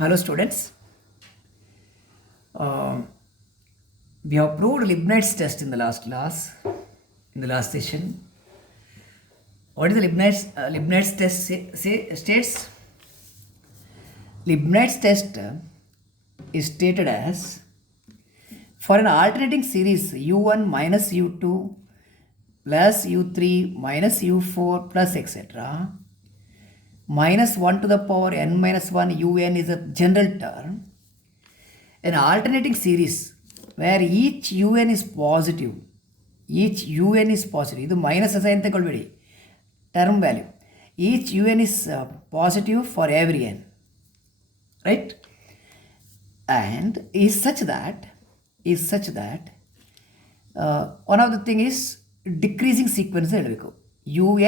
Hello students. Um, we have proved Leibniz test in the last class, in the last session. What is the Leibniz test states? Leibniz test is stated as for an alternating series u1 minus u2 plus u3 minus u4 plus etc. minus 1 to the power n minus 1 un is a general term. An alternating series where each un is positive, ಇದು minus assign ತಗೊಳ್ಬೇಡಿ, term value, each un is positive for every n, right? And is such that one of the thing is decreasing sequence ಹೇಳಬೇಕು.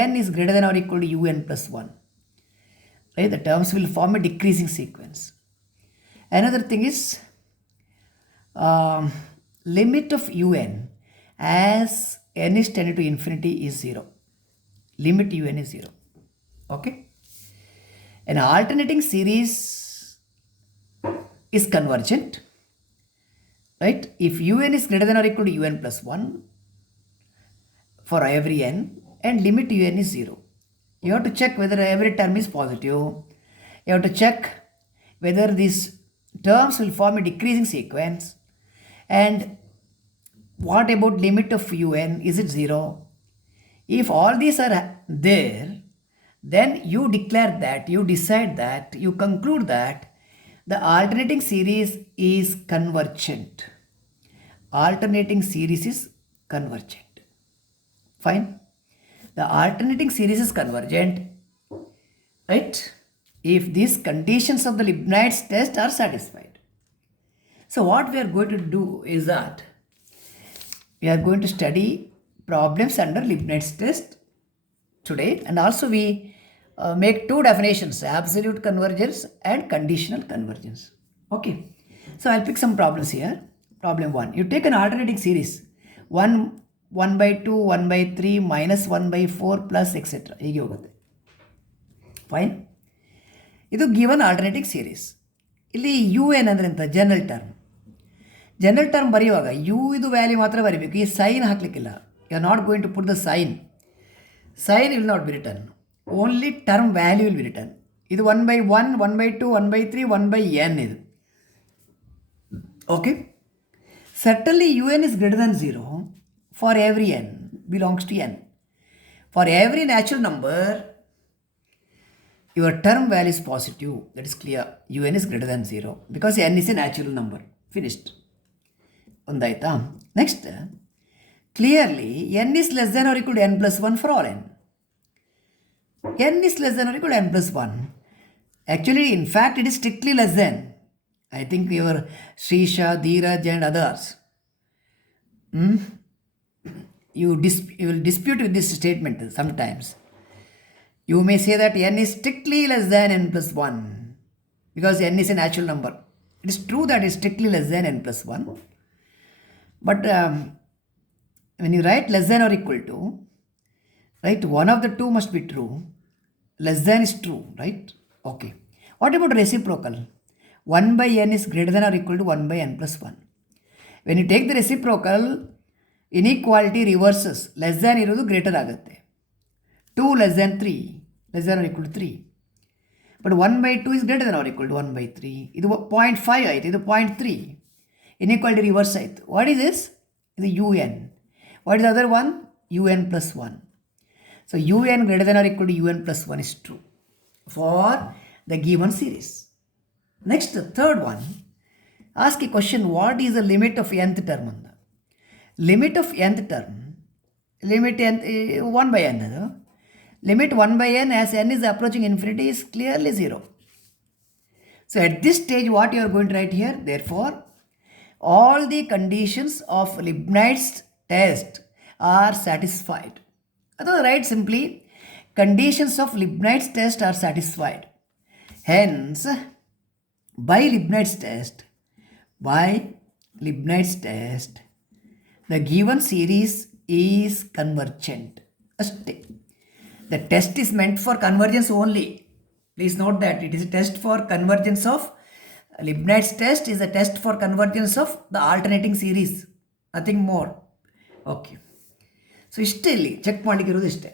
un is greater than or equal to un plus 1, right? The terms will form a decreasing sequence. Another thing is limit of un as n is tending to infinity is 0. Limit un is 0. Okay. An alternating series is convergent, right? If un is greater than or equal to un plus 1 for every n and limit un is 0. You have to check whether every term is positive. You have to check whether these terms will form a decreasing sequence. And what about limit of un? Is it 0? If all these are there, then you declare that, you decide that, you conclude that the alternating series is convergent. Alternating series is convergent. Fine. The alternating series is convergent, right? If these conditions of the Leibniz test are satisfied. So what we are going to do is that we are going to study problems under Leibniz test today, and also we make two definitions, absolute convergence and conditional convergence. Okay, so I'll pick some problems here. Problem 1, you take an alternating series 1 by 2 1 by 3 minus 1 by 4 plus etc. ಹೀಗೆ ಹೋಗುತ್ತೆ. Fine. ಇದು given alternating series. ಇಲ್ಲಿ U N ಅಂದರೆ ಅಂತ general term ಬರೆಯುವಾಗ U ಇದು value ಮಾತ್ರ ಬರೀಬೇಕು. ಈ ಸೈನ್ ಹಾಕಲಿಕ್ಕಿಲ್ಲ. You are not going to put the sign will not be return, only term value will be return. ಇದು 1 by 1 1 by 2 1 by 3 1 by n ಇದು. Okay. Certainly un is greater than 0 for every n belongs to n. For every natural number, your term value is positive. That is clear. un is greater than 0 because n is a natural number. Finished. ಒಂದಾಯ್ತಾ? Next, clearly n is less than or equal to n plus 1 for all n. n is less than or equal to n plus 1. Actually, in fact, it is strictly less than. I think your Srisha, Dheeraj and others, you will dispute with this statement sometimes. You may say that n is strictly less than n plus 1 because n is a natural number. It is true that it is strictly less than n plus 1. But when you write less than or equal to, right, one of the two must be true. Less than is true, right? Okay. What about reciprocal? 1 by n is greater than or equal to 1 by n plus 1. When you take the reciprocal, inequality reverses. Less than ಇರೋದು greater ಆಗುತ್ತೆ. 2 less than 3, less than or equal to 3. But 1 by 2 is greater than or equal to 1 by 3. ಇದು 0.5 ಆಯಿತು, ಇದು 0.3. Inequality reverse ಆಯಿತು. What is this? ಇದು un. What is the other one? un plus 1. So un greater than or equal to un plus 1 is true for the given series. Next, the third one, ask a question, what is the limit of nth term? Limit of nth term, limit n 1 by n. Limit 1 by n as n is approaching infinity is clearly 0. So at this stage, what you are going to write here? Therefore, all the conditions of Leibniz test are satisfied. Otherwise, write simply, conditions of Leibniz test are satisfied. Hence, by Leibniz test, the given series is convergent. The test is meant for convergence only. Please note that it is a test for convergence of Leibniz test is a test for convergence of the alternating series. Nothing more. Okay. So, still check ಮಾಡಲಿಕ್ಕಿರೋದು ಇಷ್ಟೇ.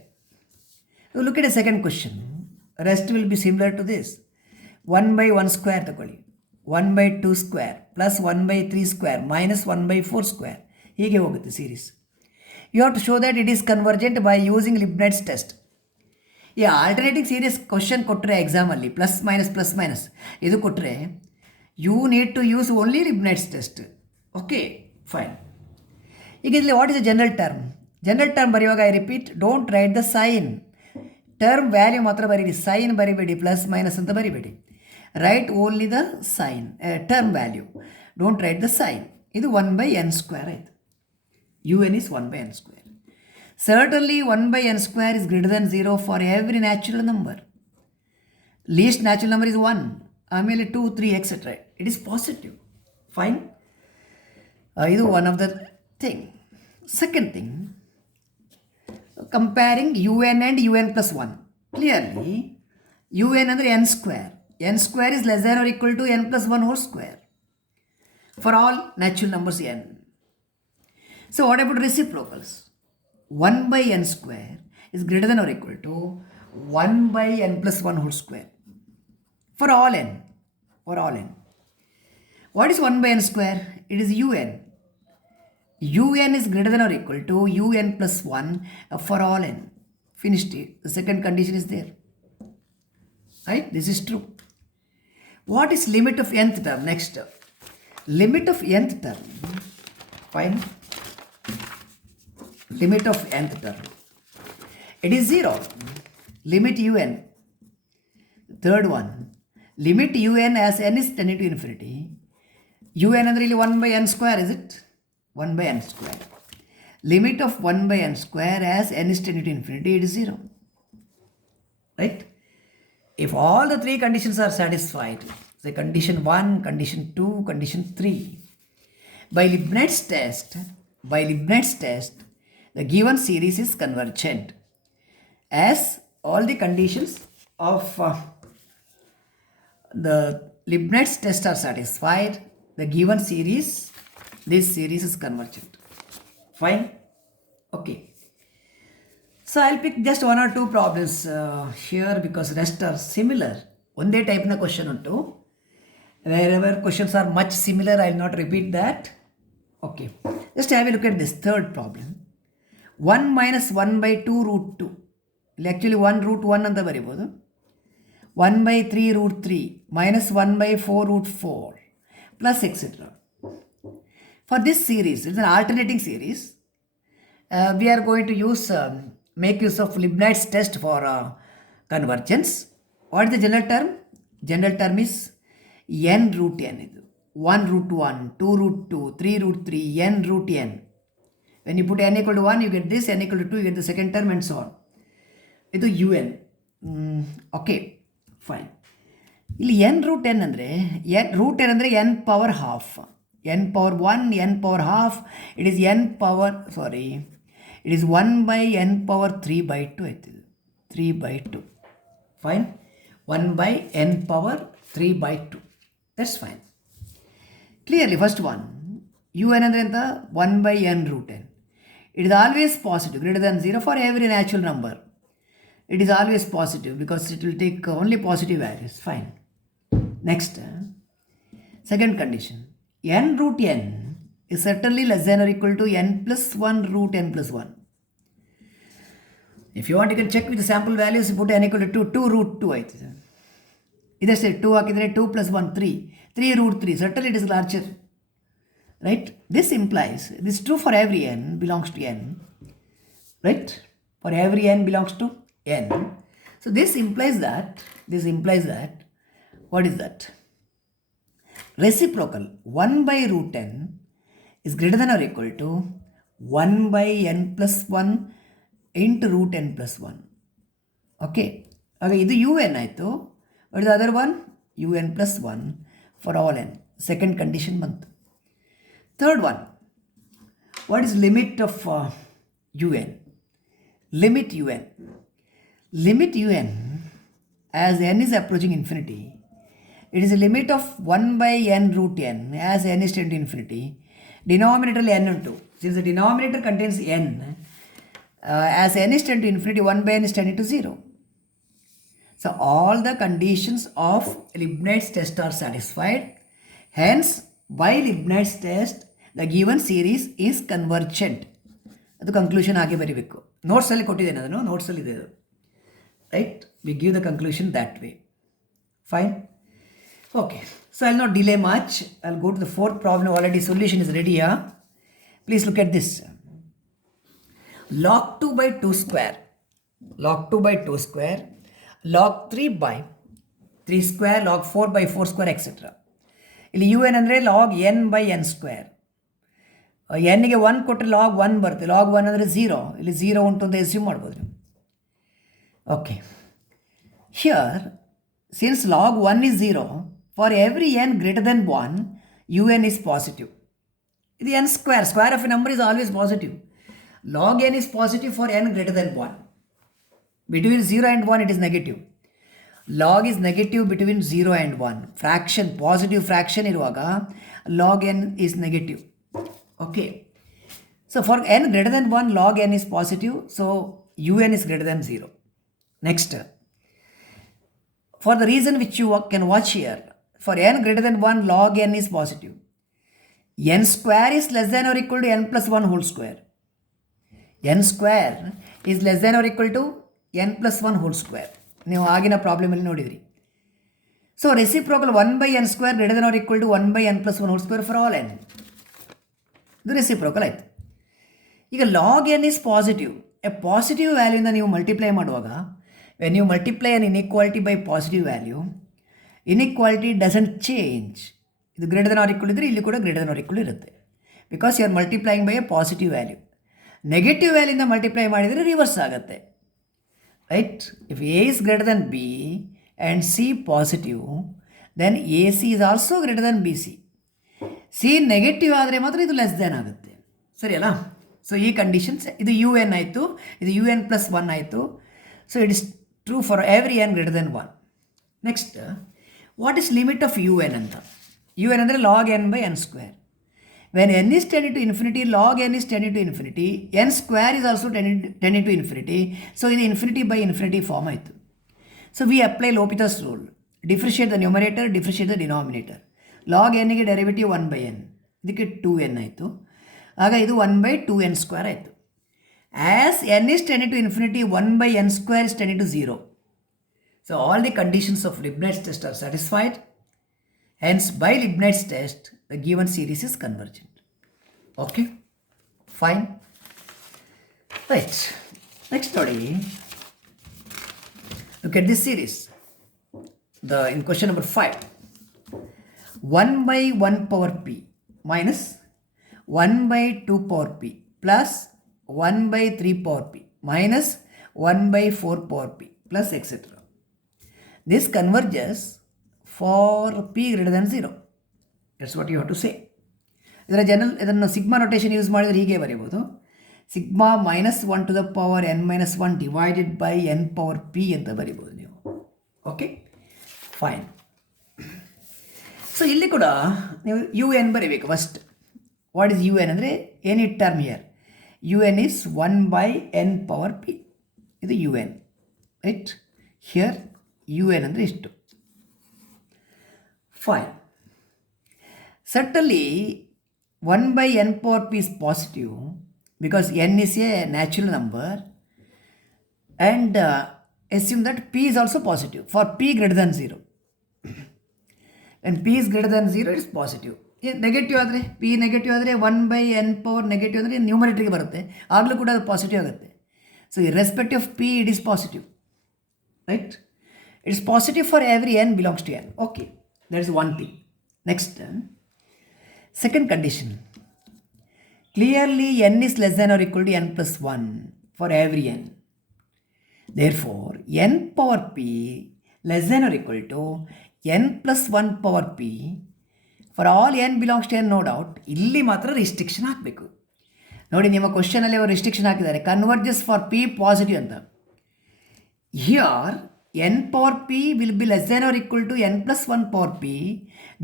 Look at a second question. Rest will be similar to this. 1 by 1 square ತಗೊಳ್ಳಿ. 1 by 2 square plus 1 by 3 square minus 1 by 4 square. ಹೀಗೆ ಹೋಗುತ್ತೆ series. You have to show that it is convergent by using Leibniz test. ಈ alternating series question ಕೊಟ್ಟರೆ ಎಕ್ಸಾಮಲ್ಲಿ plus minus ಇದು ಕೊಟ್ಟರೆ you need to use only Leibniz test. Okay fine. ಈಗ ಇದರಲ್ಲಿ what is a general term ಬರೆಯುವಾಗ I repeat, don't write the sign. Term value ಮಾತ್ರ ಬರೀರಿ, ಸೈನ್ ಬರಿಬೇಡಿ, ಪ್ಲಸ್ ಮೈನಸ್ ಅಂತ ಬರಿಬೇಡಿ. Write only the sign, term value, don't write the sign. ಇದು 1/n² ಆಯಿತು. UN is 1/n². Certainly 1/n² is greater than 0 for every natural number. Least natural number is 1. ಆಮೇಲೆ 2, 3, etc. It is positive. Fine. ಇದು one of the thing. Second thing, comparing UN and UN plus 1. Clearly, UN ಅಂದರೆ n². n² is less than or equal to n plus 1 whole square. For all natural numbers n. So what about reciprocals? 1/n² is greater than or equal to 1/n plus 1 whole square. For all n. What is 1/n²? It is UN. UN is greater than or equal to UN plus 1 for all n. Finished. The second condition is there. Right? This is true. What is limit of nth term? Next. Limit of nth term. Fine. Limit of nth term. It is 0. Limit UN. Third one. Limit UN as n is tending to infinity. UN is really 1/n², is it? 1/n². Limit of 1/n² as n is tending to infinity, it is 0. Right? If all the three conditions are satisfied, say condition 1, condition 2, condition 3, by Leibniz test, the given series is convergent. As all the conditions of the Leibniz test are satisfied, the given series, this series is convergent. Fine? Okay. So I'll pick just one or two problems here because rest are similar. One type na question unto. Wherever questions are much similar, I'll not repeat that. Okay. Just have a look at this third problem. 1 minus 1/2 root 2. Actually 1 root 1 anta baribodu. 1/3 root 3 minus 1/4 root 4 plus etc. For this series, it's an alternating series. We are going to make use of Leibniz test for convergence. What is the general term? General term is n root n. 1 root 1, 2 root 2, 3 root 3, n root n. When you put n equal to 1, you get this, n equal to 2, you get the second term and so on. ಇದು UN. Okay, fine. ಇಲ್ಲಿ n root n ಅಂದರೆ root n ಅಂದರೆ n power half. n power 1, n power half, it is n power, it is 1/n power 3/2 ಆಯ್ತದೆ. 3/2. Fine. 1/n power 3/2. That's fine. Clearly, first one, UN ಅಂದರೆ ಅಂತ 1/n root n. It is always positive, greater than 0 for every natural number. It is always positive because it will take only positive values. Fine. Next, second condition. N root n is certainly less than or equal to n plus 1 root n plus 1. If you want, you can check with the sample values. Put n equal to 2 root 2 ಆಯ್ತದೆ. Either say 2 ಹಾಕಿದರೆ 2 plus 1 3. 3 root 3. Certainly it is larger. Right? This implies, this is true for every n belongs to n. Right? For every n belongs to n. So this implies that, what is that? Reciprocal 1/√n is greater than or equal to 1/n plus 1 into root n plus 1. Okay. Okay, this UN ಆಯಿತು. What is the other one? UN plus 1 for all n. Second condition month. Third one. What is limit of UN? Limit UN as n is approaching infinity It is a limit of 1 by n root n as n is tending to infinity. Denominator n into. Since the denominator contains n, as n is tending to infinity, 1 by n is tending to 0. So all the conditions of Leibniz test are satisfied. Hence, by Leibniz test, the given series is convergent. ಅದು conclusion ಆಗಿ ಬರೀಬೇಕು. ನೋಟ್ಸಲ್ಲಿ ಕೊಟ್ಟಿದ್ದೇನೆ ಅದನ್ನು, ನೋಟ್ಸಲ್ಲಿ ಇದೆ ಅದು. Right, we give the conclusion that way. Fine. Okay, so I'll not delay much. I'll go to the fourth problem. Already solution is ready here. Please look at this. Log 2 by 2 square. Log 2 by 2 square. Log 3 by 3 square. Log 4 by 4 square, etc. ಇಲ್ಲಿ U N ಅಂದರೆ log N by N square. ಎನ್ಗೆ 1 ಕೊಟ್ಟರೆ log 1 ಬರುತ್ತೆ. Log 1 ಅಂದರೆ 0. ಇಲ್ಲಿ 0 ಉಂಟು ಅಂತ assume ಮಾಡ್ಬೋದು ನೀವು. Okay, here since log 1 is 0, for every n greater than 1, un is positive. The n square, square of a number is always positive. Log n is positive for n greater than 1. Between 0 and 1 it is negative. Log is negative between 0 and 1. Fraction, positive fraction iruvaga, log n is negative. Okay. So for n greater than 1, log n is positive. So un is greater than 0. Next. For the reason which you can watch here, for n greater than 1, log n is positive. N square is less than or equal to n plus 1 whole square. N square is less than or equal to n plus 1 whole square. ನೀವು ಆಗಿನ ಪ್ರಾಬ್ಲಮಲ್ಲಿ ನೋಡಿದ್ರಿ. So reciprocal 1 by n square greater than or equal to 1 by n plus 1 whole square for all n. ಇದು reciprocal ಆಯಿತು. ಈಗ log n is positive. A positive ವ್ಯಾಲ್ಯೂಯಿಂದ ನೀವು multiply ಮಾಡುವಾಗ, when you multiply an inequality by positive value, inequality doesn't change. ಇದು greater than or equal ಇದ್ದರೆ ಇಲ್ಲಿ ಕೂಡ ಗ್ರೇಟರ್ ದೆನ್ ಆರ್ ಈಕ್ವಲ್ ಇರುತ್ತೆ. Because you are multiplying by a positive value. Negative ವ್ಯಾಲ್ಯೂಯಿಂದ multiply ಮಾಡಿದರೆ ರಿವರ್ಸ್ ಆಗುತ್ತೆ. Right, if A is greater than B and C positive, then A C is also greater than B C. C negative ಆದರೆ ಮಾತ್ರ ಇದು less than ಆಗುತ್ತೆ. ಸರಿ ಅಲ್ಲ? So ಈ ಕಂಡೀಷನ್ಸ್, ಇದು ಯು ಎನ್ ಆಯಿತು, ಇದು ಯು ಎನ್ ಪ್ಲಸ್ 1 ಆಯಿತು. So it is true for every N greater than 1. Next, what is limit of U N ಅಂತ? ಯು ಎನ್ ಅಂದರೆ log N by N square. When N is tending to infinity, log N is tending to infinity, N square is also tending to infinity. So ಇದು infinity by infinity form ಆಯಿತು. So we apply L'Hopital's rule. Differentiate the numerator, differentiate the denominator. Log ಎನ್ಗೆ derivative 1 by n, ಇದಕ್ಕೆ 2n ಆಯಿತು. ಆಗ ಇದು 1 by 2n square ಆಯಿತು. As n is tending to infinity, 1 by n square is tending to 0. So all the conditions of Leibniz test are satisfied. Hence, by Leibniz test, the given series is convergent. Okay, fine. Right. Next study. Look at this series. In question number 5. 1 by 1 power p minus 1 by 2 power p plus 1 by 3 power p minus 1 by 4 power p plus etc. This converges for p greater than 0. That's what you have to say. ಇದನ್ನು sigma notation use ಮಾಡಿದರೆ ಹೀಗೆ ಬರೀಬೋದು. Sigma -1 to the power n minus 1 divided by n power p ಅಂತ ಬರೀಬೋದು ನೀವು. Okay, fine. So ಇಲ್ಲಿ ಕೂಡ ನೀವು U N ಬರೀಬೇಕು first. What is U N ಅಂದರೆ any term here. U N is 1 by n power p. ಇದು U N. Right, here U N ಅಂದರೆ ಇಷ್ಟು. Fine. Certainly 1 by n power p is positive because n is a natural number, and assume that p is also positive for p greater than 0. When p is greater than 0, it is positive. Negative ಆದರೆ, P negative ಆದರೆ 1 by n power negative ಅಂದರೆ ನ್ಯೂಮರೇಟರ್ಗೆ ಬರುತ್ತೆ, ಆಗಲೂ ಕೂಡ ಅದು positive ಆಗುತ್ತೆ. So irrespective of p it is positive. Right, it's positive for every n belongs to n. Okay, that is one thing. Next, second condition. Clearly n is less than or equal to n plus 1 for every n. Therefore, n power p less than or equal to n plus 1 power p for all n belongs to n, no doubt. ಇಲ್ಲಿ ಮಾತ್ರ restriction ಹಾಕಬೇಕು. ನೋಡಿ, ನಿಮ್ಮ ಕ್ವಶನಲ್ಲಿ ಅವರು restriction ಹಾಕಿದ್ದಾರೆ, converges for P positive ಅಂತ. Here n power p will be less than or equal to n plus 1 power p.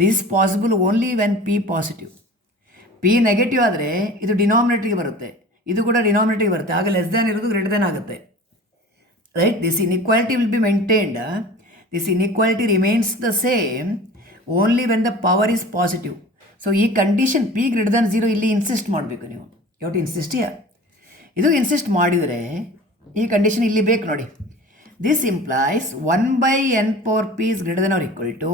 This is possible only when p positive. p negative ಆದರೆ ಇದು ಡಿನಾಮಿನೇಟರ್ಗೆ ಬರುತ್ತೆ, ಇದು ಕೂಡ ಡಿನಾಮಿನೇಟರ್ಗೆ ಬರುತ್ತೆ, ಆಗ ಲೆಸ್ ದ್ಯಾನ್ ಇರೋದು ಗ್ರೇಟರ್ ದ್ಯಾನ್ ಆಗುತ್ತೆ. Right, this inequality will be maintained. This inequality remains the same only when the power is positive. So ಈ ಕಂಡೀಷನ್ ಪಿ ಗ್ರೇಟರ್ ದ್ಯಾನ್ 0 ಇಲ್ಲಿ ಇನ್ಸಿಸ್ಟ್ ಮಾಡಬೇಕು ನೀವು. You to insist here. ಇದು insist ಮಾಡಿದರೆ ಈ condition ಇಲ್ಲಿ ಬೇಕು ನೋಡಿ. This implies 1 by n power p is greater than or equal to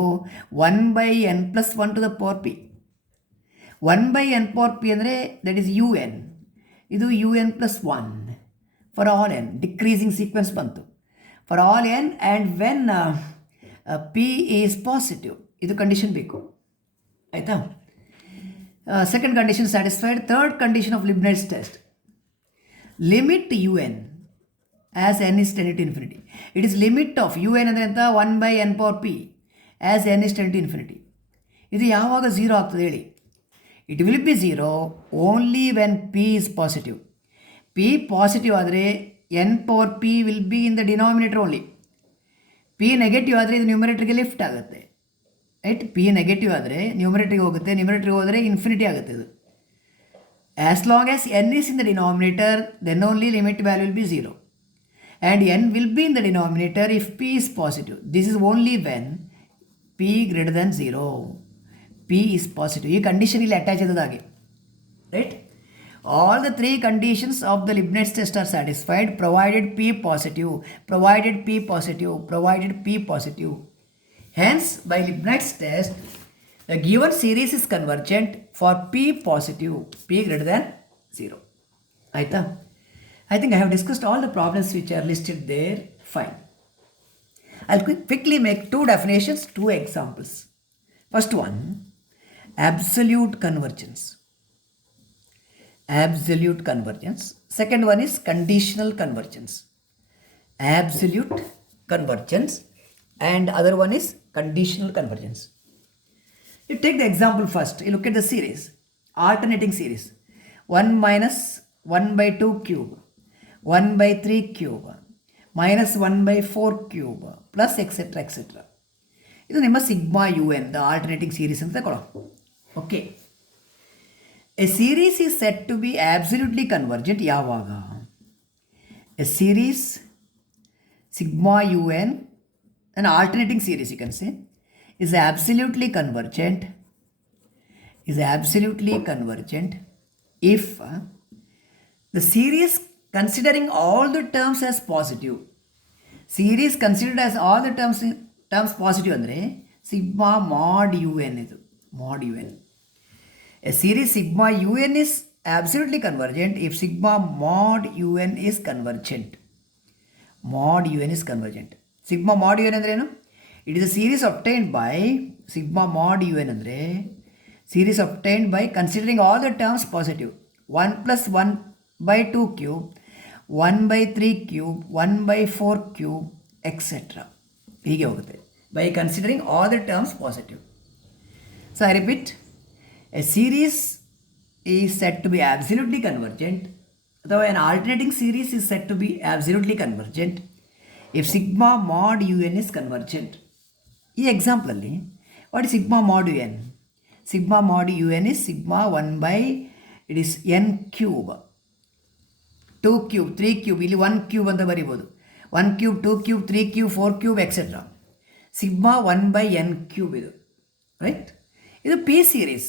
1 by n plus 1 to the power p. 1 by n power p ಅಂದರೆ ದಟ್ ಈಸ್ ಯು ಎನ್. ಇದು U N plus 1 for all N. Decreasing sequence ಬಂತು for all N and when P is positive. ಇದು condition ಬೇಕು, ಆಯಿತಾ. Second condition satisfied. Third condition of Leibniz test, limit U N as N is tending to infinity. It is limit of U N ಅಂದರೆ ಅಂತ 1 by n power p as N is tending to infinity. ಇದು ಯಾವಾಗ 0 ಆಗ್ತದೆ ಹೇಳಿ? It will be 0 only when P is positive. P positive ಆದರೆ n power p will be in the denominator only. P negative ಆದರೆ ಇದು ನ್ಯೂಮರೇಟರ್ಗೆ lift ಆಗುತ್ತೆ. Right, P negative ಆದರೆ ನ್ಯೂಮರೇಟರ್ಗೆ ಹೋಗುತ್ತೆ, ನ್ಯೂಮರೇಟರ್ಗೆ ಹೋದರೆ ಇನ್ಫಿನಿಟಿ ಆಗುತ್ತೆ ಇದು. As long as n is in the denominator, then only limit value will be 0. And n will be in the denominator if p is positive. This is only when p greater than 0. p is positive. ಈ condition ಇಲ್ಲಿ attach ಇದ್ದದ ಹಾಗೆ. Right, all the three conditions of the Leibniz test are satisfied provided p positive, provided p positive, provided p positive. Hence, by Leibniz test, the given series is convergent for p positive, p greater than 0. Aita? I think I have discussed all the problems which are listed there. Fine. I'll quickly make two definitions, two examples. First one, absolute convergence. Absolute convergence. Second one is conditional convergence. Absolute convergence and other one is conditional convergence. You take the example first. You look at the series, alternating series. 1 minus 1 by 2 cube, 1 by 3 cube, minus 1 by 4 cube, plus etc. etc. ಇದು ನಿಮ್ಮ sigma U N the alternating series ಅಂತ ಕೊಡೋ. Okay, a series is set to be absolutely convergent ಯಾವಾಗ? A series sigma U N an alternating series you can say is absolutely convergent if the series considering all the terms as positive. Series considered as all the terms positive andre sigma mod un idu mod un. A series sigma un is absolutely convergent if sigma mod un is convergent. Mod un is convergent. Sigma mod U N ಅಂದರೆ ಏನು? It is a series obtained by sigma mod U N ಅಂದರೆ series obtained by considering all the terms positive. 1 plus 1 by 2 cube, 1 by 3 cube, 1 by 4 cube, etcetera ಹೀಗೆ ಹೋಗುತ್ತೆ. By considering all the terms positive. So I repeat, a series is set to be absolutely convergent ಅಥವಾ an alternating series is said to be absolutely convergent if sigma mod un is convergent. ಈ ಎಕ್ಸಾಂಪಲಲ್ಲಿ what is sigma mod U N? Sigma mod U N is sigma 1 by it is N cube, 2 cube, 3 cube, ಇಲ್ಲಿ 1 cube ಅಂತ ಬರಿಬೋದು. 1 cube, 2 cube, 3 cube, 4 cube etcetera. Sigma 1 by n cube ಇದು. Right, ಇದು P series.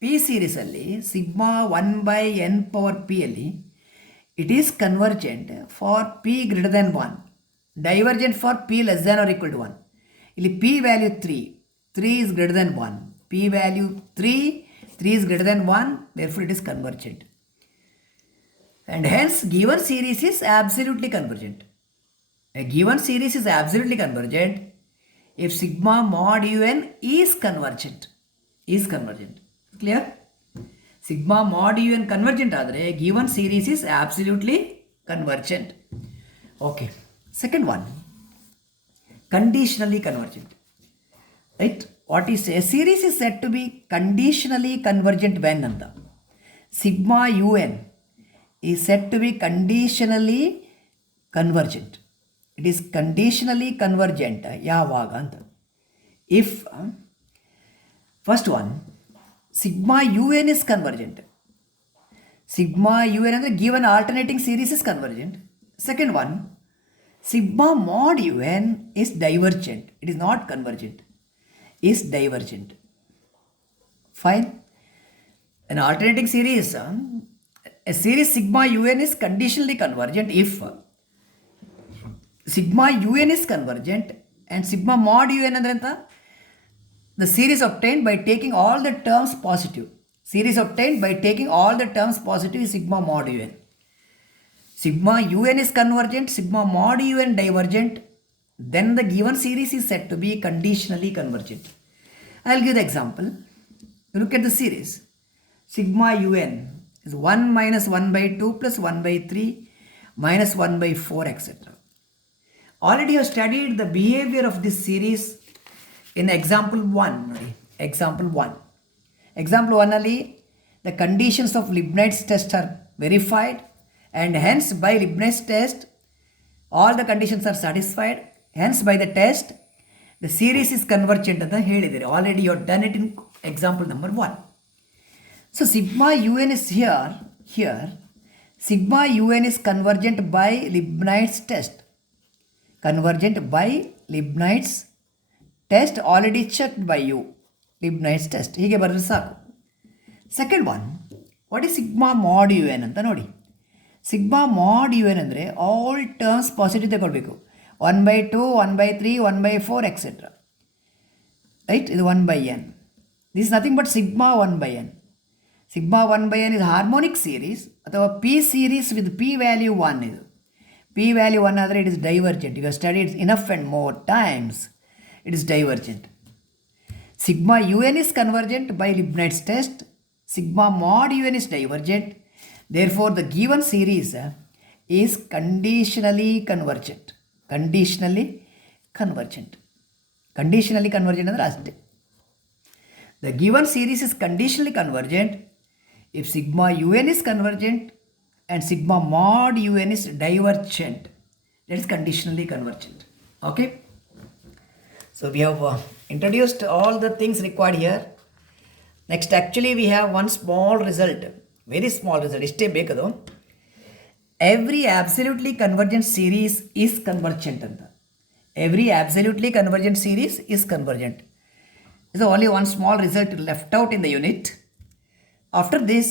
P ಸೀರೀಸಲ್ಲಿ sigma 1 by n power P ಅಲ್ಲಿ it is convergent for P greater than 1, divergent for P less than or equal to 1. ಇಲ್ಲಿ p value 3 is greater than 1. P value 3 is greater than 1, therefore it is convergent. And hence given series is absolutely convergent. A given series is absolutely convergent if sigma mod un is convergent. Clear? Sigma mod un convergent ಆದರೆ given series is absolutely convergent. Okay. Second one, conditionally convergent. Right? What is a series is said to be conditionally convergent when anta? Sigma un is said to be conditionally convergent It is conditionally convergent. ಯಾವಾಗ ಅಂತ. If first one, sigma un is convergent. Sigma un ಅಂದರೆ given alternating series is convergent. Second one, sigma mod un is divergent. It is not convergent. Is divergent. Fine. An alternating series, a series sigma un is conditionally convergent if sigma un is convergent and sigma mod un ಅಂದ್ರೆ ಅಂತ the series obtained by taking all the terms positive. Series obtained by taking all the terms positive is sigma mod un. Sigma un is convergent, sigma mod un divergent, then the given series is said to be conditionally convergent. I will give the example. You look at the series. Sigma un is 1 minus 1 by 2 plus 1 by 3 minus 1 by 4 etc. Already you have studied the behavior of this series in example 1. Example 1. Example 1 ali the conditions of Leibniz test are verified and hence by Leibniz test all the conditions are satisfied. Hence by the test the series is convergent ಅಂತ ಹೇಳಿದರೆ. Already you have done it in example number 1. So sigma un is here sigma un is convergent by Leibniz test. Convergent by Leibniz test already checked by you. Leibniz test ಹೀಗೆ ಬರೆದ್ರೆ ಸಾಕು. Second one, what is sigma mod U N ಅಂತ ನೋಡಿ. Sigma mod U N ಅಂದರೆ all terms positive ತಗೊಳ್ಬೇಕು. 1/2 1/3 1/4 etcetera. Right, ಇದು 1/n. This is nothing but sigma 1/n. Sigma 1/n is harmonic series ಅಥವಾ P series with P value 1. ಇದು P value 1 ಆದರೆ it is divergent. You have studied enough and more times. It is divergent. Sigma un is convergent by Leibniz test. Sigma mod un is divergent. Therefore, the given series is conditionally convergent. Conditionally convergent. Conditionally convergent ಅಂದರೆ ಅಷ್ಟೇ. The given series is conditionally convergent if sigma un is convergent and sigma mod un is divergent. That is conditionally convergent. Okay. So we have introduced all the things required here. Next, actually we have one small result, very small result. ಇಷ್ಟೇ ಬೇಕದು. Every absolutely convergent series is convergent ಅಂತ. Every absolutely convergent series is convergent. So only one small result left out in the unit. After this,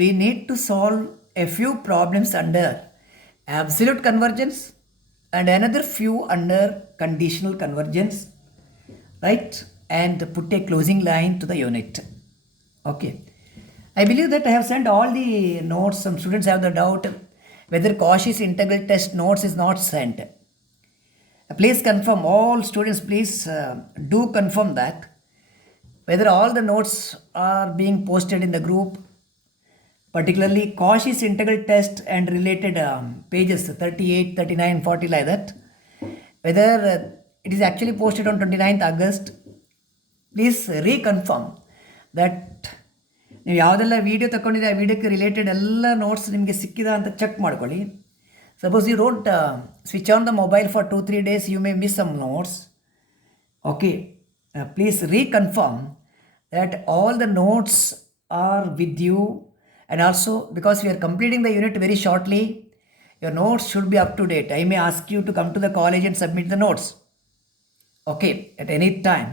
we need to solve a few problems under absolute convergence and another few under conditional convergence. Right, and put a closing line to the unit. Okay, I believe that I have sent all the notes. Some students have the doubt whether Cauchy's integral test notes is not sent. Please confirm, all students please do confirm that whether all the notes are being posted in the group, particularly Cauchy's integral test and related pages 38 39 40 like that, whether it is actually posted on 29th August. Please reconfirm that ನೀವು ಯಾವುದೆಲ್ಲ video ತಗೊಂಡಿದೆ ಆ ವಿಡಿಯೋಕ್ಕೆ related ಎಲ್ಲ notes ನಿಮಗೆ ಸಿಕ್ಕಿದ ಅಂತ check ಮಾಡ್ಕೊಳ್ಳಿ. Suppose you don't switch on the mobile for 2-3 days, you may miss some notes. Okay, please reconfirm that all the notes are with you, and also because we are completing the unit very shortly, your notes should be up to date. I may ask you to come to the college and submit the notes. Okay, at any time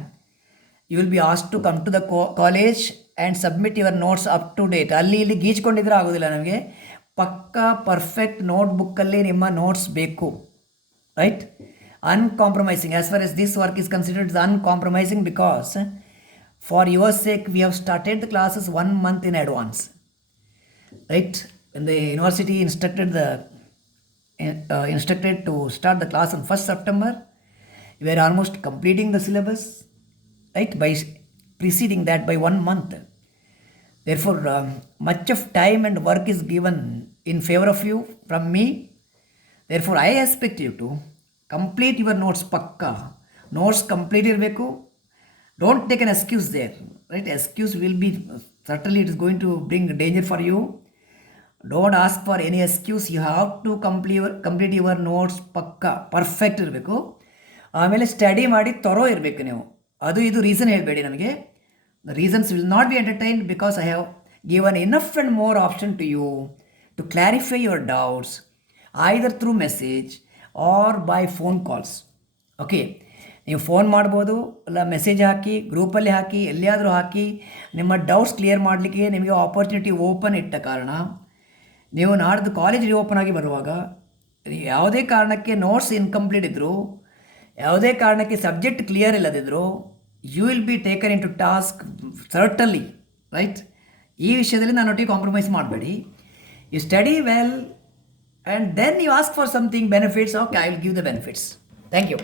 you will be asked to come to the college and submit your notes up to date. ಅಲ್ಲಿ ಇಲ್ಲಿ ಗೀಚ್ಕೊಂಡಿದ್ರೆ ಆಗೋದಿಲ್ಲ. ನಮಗೆ ಪಕ್ಕಾ perfect ನೋಟ್ಬುಕ್ಕಲ್ಲಿ ನಿಮ್ಮ notes ಬೇಕು. Right, uncompromising. As far as this work is considered, it's uncompromising because for your sake we have started the classes 1 month in advance. Right, when the university instructed to start the class on 1st September, we are almost completing the syllabus, right, by preceding that by 1 month. Therefore, much of time and work is given in favor of you from me. Therefore, I expect you to complete your notes pakka. Notes complete irbeku. Don't take an excuse there. Right? Excuse will be, certainly it is going to bring danger for you. Don't ask for any excuse. You have to complete your notes ಪಕ್ಕ perfect ಇರಬೇಕು. ಆಮೇಲೆ study ಮಾಡಿ ಇರಬೇಕು ನೀವು. ಅದು ಇದು reason ಹೇಳಬೇಡಿ ನನಗೆ. The reasons will not be entertained because I have given enough and more option to you to clarify your doubts either through message or by phone calls. Okay, ನೀವು ಫೋನ್ ಮಾಡ್ಬೋದು, ಅಲ್ಲ ಮೆಸೇಜ್ ಹಾಕಿ, ಗ್ರೂಪಲ್ಲಿ ಹಾಕಿ, ಎಲ್ಲಿಯಾದರೂ ಹಾಕಿ ನಿಮ್ಮ doubts clear ಮಾಡಲಿಕ್ಕೆ ನಿಮಗೆ opportunity open ಇಟ್ಟ ಕಾರಣ ನೀವು ನಾಡ್ದು ಕಾಲೇಜ್ ರಿಓಪನ್ ಆಗಿ ಬರುವಾಗ ಯಾವುದೇ ಕಾರಣಕ್ಕೆ ನೋಟ್ಸ್ ಇನ್ಕಂಪ್ಲೀಟ್ ಇದ್ದರೂ, ಯಾವುದೇ ಕಾರಣಕ್ಕೆ ಸಬ್ಜೆಕ್ಟ್ ಕ್ಲಿಯರ್ ಇಲ್ಲದಿದ್ದರೂ you will be taken in to task certainly, right? ಈ ವಿಷಯದಲ್ಲಿ ನನ್ನೊಟ್ಟಿಗೆ ಕಾಂಪ್ರಮೈಸ್ ಮಾಡಬೇಡಿ. You study well and then you ask for something benefits. Okay, I will give the benefits. Thank you.